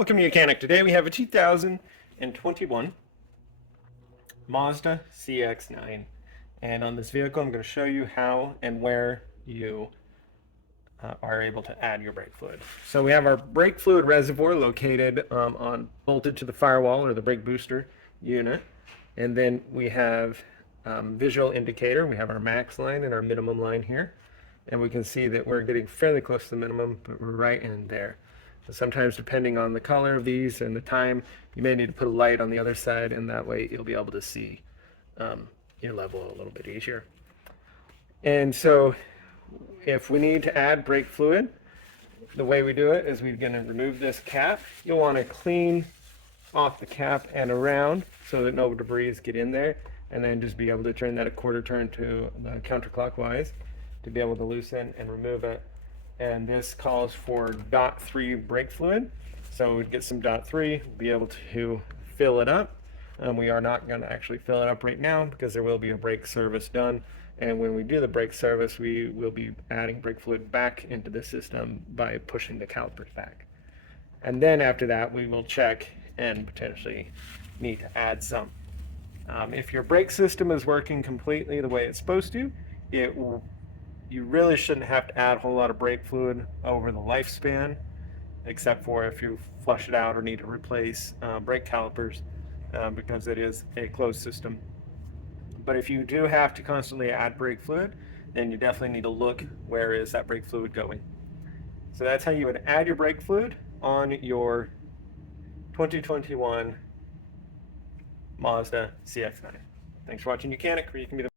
Welcome to Mechanic. Today we have a 2021 Mazda CX-9, and on this vehicle I'm going to show you how and where you are able to add your brake fluid. So we have our brake fluid reservoir located bolted to the firewall or the brake booster unit, and then we have visual indicator. We have our max line and our minimum line here, and we can see that we're getting fairly close to the minimum, but we're right in there. Sometimes, depending on the color of these and the time, you may need to put a light on the other side, and that way you'll be able to see your level a little bit easier. And so if we need to add brake fluid, the way we do it is we're going to remove this cap. You'll want to clean off the cap and around so that no debris get in there, and then just be able to turn that a quarter turn to the counterclockwise to be able to loosen and remove it. And this calls for .3 brake fluid. So we'd get some .3, be able to fill it up. We are not going to actually fill it up right now because there will be a brake service done. And when we do the brake service, we will be adding brake fluid back into the system by pushing the calipers back. And then after that, we will check and potentially need to add some. If your brake system is working completely the way it's supposed to, you really shouldn't have to add a whole lot of brake fluid over the lifespan, except for if you flush it out or need to replace brake calipers, because it is a closed system. But if you do have to constantly add brake fluid, then you definitely need to look where is that brake fluid going. So that's how you would add your brake fluid on your 2021 Mazda CX-9. Thanks for watching Mechanic, where you can be the